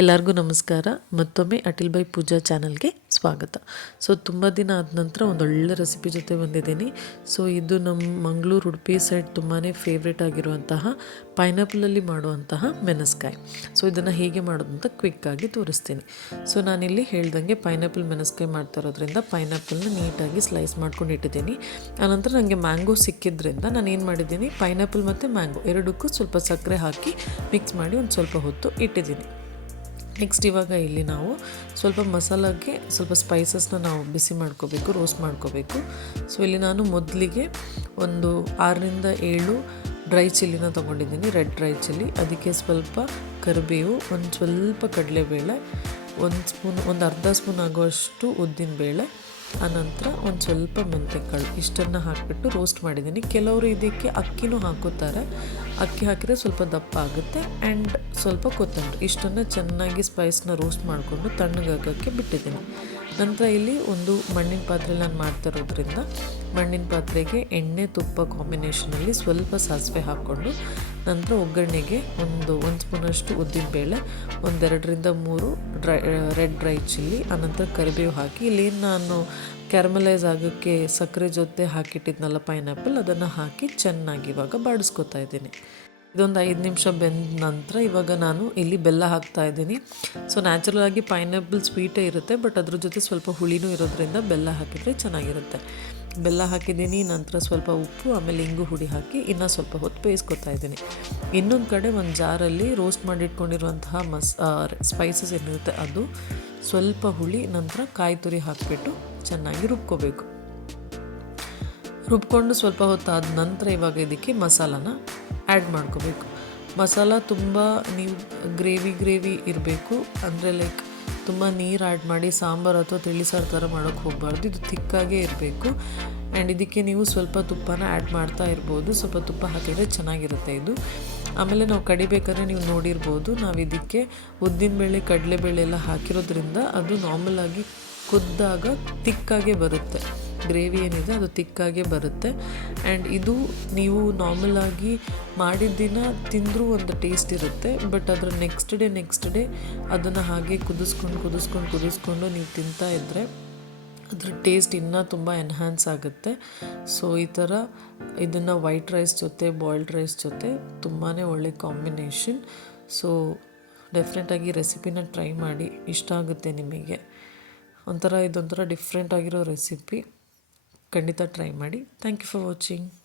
ಎಲ್ಲರಿಗೂ ನಮಸ್ಕಾರ. ಮತ್ತೊಮ್ಮೆ ಅಟಲ್ ಬೈ ಪೂಜಾ ಚಾನಲ್ಗೆ ಸ್ವಾಗತ. ಸೊ ತುಂಬ ದಿನ ಆದ ನಂತರ ಒಂದೊಳ್ಳೆ ರೆಸಿಪಿ ಜೊತೆ ಬಂದಿದ್ದೀನಿ. ಸೊ ಇದು ನಮ್ಮ ಮಂಗಳೂರು ಉಡುಪಿ ಸೈಡ್ ತುಂಬಾ ಫೇವ್ರೇಟ್ ಆಗಿರುವಂತಹ ಪೈನಾಪಲಲ್ಲಿ ಮಾಡುವಂತಹ ಮೆಣಸ್ಕಾಯಿ. ಸೊ ಇದನ್ನು ಹೇಗೆ ಮಾಡೋದು ಅಂತ ಕ್ವಿಕ್ಕಾಗಿ ತೋರಿಸ್ತೀನಿ. ಸೊ ನಾನಿಲ್ಲಿ ಹೇಳ್ದಂಗೆ ಪೈನಾಪಲ್ ಮೆಣಸ್ಕಾಯಿ ಮಾಡ್ತಾ ಇರೋದ್ರಿಂದ ಪೈನಾಪಲ್ನ ನೀಟಾಗಿ ಸ್ಲೈಸ್ ಮಾಡ್ಕೊಂಡು ಇಟ್ಟಿದ್ದೀನಿ. ಆನಂತರ ನನಗೆ ಮ್ಯಾಂಗೋ ಸಿಕ್ಕಿದ್ರಿಂದ ನಾನು ಏನು ಮಾಡಿದ್ದೀನಿ, ಪೈನಾಪಲ್ ಮತ್ತು ಮ್ಯಾಂಗೋ ಎರಡಕ್ಕೂ ಸ್ವಲ್ಪ ಸಕ್ಕರೆ ಹಾಕಿ ಮಿಕ್ಸ್ ಮಾಡಿ ಒಂದು ಸ್ವಲ್ಪ ಹೊತ್ತು ಇಟ್ಟಿದ್ದೀನಿ. ನೆಕ್ಸ್ಟ್ ಇವಾಗ ಇಲ್ಲಿ ನಾವು ಸ್ವಲ್ಪ ಮಸಾಲಾಗೆ ಸ್ವಲ್ಪ ಸ್ಪೈಸಸ್ನ ನಾವು ಬಿಸಿ ಮಾಡ್ಕೋಬೇಕು, ರೋಸ್ಟ್ ಮಾಡ್ಕೋಬೇಕು. ಸೊ ಇಲ್ಲಿ ನಾನು ಮೊದಲಿಗೆ ಒಂದು 6-7 ಡ್ರೈ ಚಿಲ್ಲಿನ ತೊಗೊಂಡಿದ್ದೀನಿ, ರೆಡ್ ಡ್ರೈ ಚಿಲ್ಲಿ. ಅದಕ್ಕೆ ಸ್ವಲ್ಪ ಕರಿಬೇವು, ಒಂದು ಸ್ವಲ್ಪ ಕಡಲೆಬೇಳೆ, ಒಂದು ಅರ್ಧ ಸ್ಪೂನ್ ಆಗುವಷ್ಟು ಉದ್ದಿನಬೇಳೆ, ಆನಂತರ ಒಂದು ಸ್ವಲ್ಪ ಮೆಂತೆಕಾಳು, ಇಷ್ಟನ್ನು ಹಾಕಿಬಿಟ್ಟು ರೋಸ್ಟ್ ಮಾಡಿದ್ದೀನಿ. ಕೆಲವರು ಇದಕ್ಕೆ ಅಕ್ಕಿನೂ ಹಾಕೋತಾರೆ. ಅಕ್ಕಿ ಹಾಕಿದರೆ ಸ್ವಲ್ಪ ದಪ್ಪ ಆಗುತ್ತೆ. ಆ್ಯಂಡ್ ಸ್ವಲ್ಪ ಕೊತ್ತಂಬರಿ, ಇಷ್ಟನ್ನು ಚೆನ್ನಾಗಿ ಸ್ಪೈಸ್ನ ರೋಸ್ಟ್ ಮಾಡಿಕೊಂಡು ತಣ್ಣಗಾಗೋಕ್ಕೆ ಬಿಟ್ಟಿದ್ದೀನಿ. ನಂತರ ಇಲ್ಲಿ ಒಂದು ಮಣ್ಣಿನ ಪಾತ್ರೆಯಲ್ಲಿ ನಾನು ಮಾಡ್ತಾ ಇರೋದ್ರಿಂದ ಮಣ್ಣಿನ ಪಾತ್ರೆಗೆ ಎಣ್ಣೆ ತುಪ್ಪ ಕಾಂಬಿನೇಷನಲ್ಲಿ ಸ್ವಲ್ಪ ಸಾಸಿವೆ ಹಾಕ್ಕೊಂಡು, ನಂತರ ಒಗ್ಗರಣೆಗೆ ಒಂದು ಸ್ಪೂನಷ್ಟು ಉದ್ದಿನಬೇಳೆ, 2-3 ರೆಡ್ ಡ್ರೈ ಚಿಲ್ಲಿ, ಆನಂತರ ಕರಿಬೇವು ಹಾಕಿ ಇಲ್ಲೇನು ನಾನು ಕ್ಯಾರಮಲೈಸ್ ಆಗೋಕ್ಕೆ ಸಕ್ಕರೆ ಜೊತೆ ಹಾಕಿಟ್ಟಿದ್ನಲ್ಲ ಪೈನಾಪಲ್, ಅದನ್ನು ಹಾಕಿ ಚೆನ್ನಾಗಿ ಇವಾಗ ಬಾಡಿಸ್ಕೊತಾ ಇದ್ದೀನಿ. ಇದೊಂದು 5 ನಿಮಿಷ ಬೆಂದ ನಂತರ ಇವಾಗ ನಾನು ಇಲ್ಲಿ ಬೆಲ್ಲ ಹಾಕ್ತಾ ಇದ್ದೀನಿ. ಸೊ ನ್ಯಾಚುರಲ್ ಆಗಿ ಪೈನಾಪಲ್ ಸ್ವೀಟೇ ಇರುತ್ತೆ, ಬಟ್ ಅದ್ರ ಜೊತೆ ಸ್ವಲ್ಪ ಹುಳಿನೂ ಇರೋದ್ರಿಂದ ಬೆಲ್ಲ ಹಾಕಿದರೆ ಚೆನ್ನಾಗಿರುತ್ತೆ. ಬೆಲ್ಲ ಹಾಕಿದ್ದೀನಿ, ನಂತರ ಸ್ವಲ್ಪ ಉಪ್ಪು, ಆಮೇಲೆ ಇಂಗು ಹುಡಿ ಹಾಕಿ ಇನ್ನೂ ಸ್ವಲ್ಪ ಹೊತ್ತು ಬೇಯಿಸ್ಕೊತಾ ಇದ್ದೀನಿ. ಇನ್ನೊಂದು ಕಡೆ ಒಂದು ಜಾರಲ್ಲಿ ರೋಸ್ಟ್ ಮಾಡಿಟ್ಕೊಂಡಿರುವಂತಹ ಸ್ಪೈಸಸ್ ಏನಿರುತ್ತೆ ಅದು, ಸ್ವಲ್ಪ ಹುಳಿ, ನಂತರ ಕಾಯಿ ತುರಿ ಹಾಕಿಬಿಟ್ಟು ಚೆನ್ನಾಗಿ ರುಬ್ಕೋಬೇಕು. ರುಬ್ಕೊಂಡು ಸ್ವಲ್ಪ ಹೊತ್ತಾದ ನಂತರ ಇವಾಗ ಇದಕ್ಕೆ ಮಸಾಲಾನ ಆ್ಯಡ್ ಮಾಡ್ಕೋಬೇಕು. ಮಸಾಲ ತುಂಬ ನೀವು ಗ್ರೇವಿ ಇರಬೇಕು, ಅಂದರೆ ಲೈಕ್ ತುಂಬ ನೀರು ಆ್ಯಡ್ ಮಾಡಿ ಸಾಂಬಾರು ಅಥವಾ ತಿಳಿಸಾರು ಥರ ಮಾಡೋಕ್ಕೆ ಹೋಗಬಾರ್ದು. ಇದು ತಿಕ್ಕಾಗೇ ಇರಬೇಕು. ಆ್ಯಂಡ್ ಇದಕ್ಕೆ ನೀವು ಸ್ವಲ್ಪ ತುಪ್ಪನ ಆ್ಯಡ್ ಮಾಡ್ತಾ ಇರ್ಬೋದು. ಸ್ವಲ್ಪ ತುಪ್ಪ ಹಾಕಿದರೆ ಚೆನ್ನಾಗಿರುತ್ತೆ ಇದು. ಆಮೇಲೆ ನಾವು ಕಡಿಬೇಕಾದ್ರೆ ನೀವು ನೋಡಿರ್ಬೋದು, ನಾವು ಇದಕ್ಕೆ ಉದ್ದಿನಬೇಳೆ, ಕಡಲೆಬೇಳೆ ಎಲ್ಲ ಹಾಕಿರೋದ್ರಿಂದ ಅದು ನಾರ್ಮಲ್ ಆಗಿ ಕುದ್ದಾಗ ತಿಕ್ಕಾಗೇ ಬರುತ್ತೆ. ಗ್ರೇವಿ ಏನಿದೆ ಅದು ತಿಕ್ಕಾಗೇ ಬರುತ್ತೆ. ಆ್ಯಂಡ್ ಇದು ನೀವು ನಾರ್ಮಲ್ ಆಗಿ ಮಾಡಿದ ದಿನ ತಿಂದರೂ ಒಂದು ಟೇಸ್ಟ್ ಇರುತ್ತೆ, ಬಟ್ ಅದರ ನೆಕ್ಸ್ಟ್ ಡೇ ಅದನ್ನು ಹಾಗೆ ಕುದಿಸ್ಕೊಂಡು ನೀವು ತಿಂತಾ ಇದ್ದರೆ ಅದ್ರ ಟೇಸ್ಟ್ ಇನ್ನೂ ತುಂಬ ಎನ್ಹ್ಯಾನ್ಸ್ ಆಗುತ್ತೆ. ಸೊ ಈ ಥರ ಇದನ್ನು ವೈಟ್ ರೈಸ್ ಜೊತೆ, ಬಾಯ್ಲ್ಡ್ ರೈಸ್ ಜೊತೆ ತುಂಬಾ ಒಳ್ಳೆ ಕಾಂಬಿನೇಷನ್. ಸೊ ಡೆಫಿನೆಟಾಗಿ ರೆಸಿಪಿನ ಟ್ರೈ ಮಾಡಿ, ಇಷ್ಟ ಆಗುತ್ತೆ ನಿಮಗೆ. ಇದೊಂಥರ ಡಿಫ್ರೆಂಟ್ ಆಗಿರೋ ರೆಸಿಪಿ, ಖಂಡಿತ ಟ್ರೈ ಮಾಡಿ. Thank you for watching.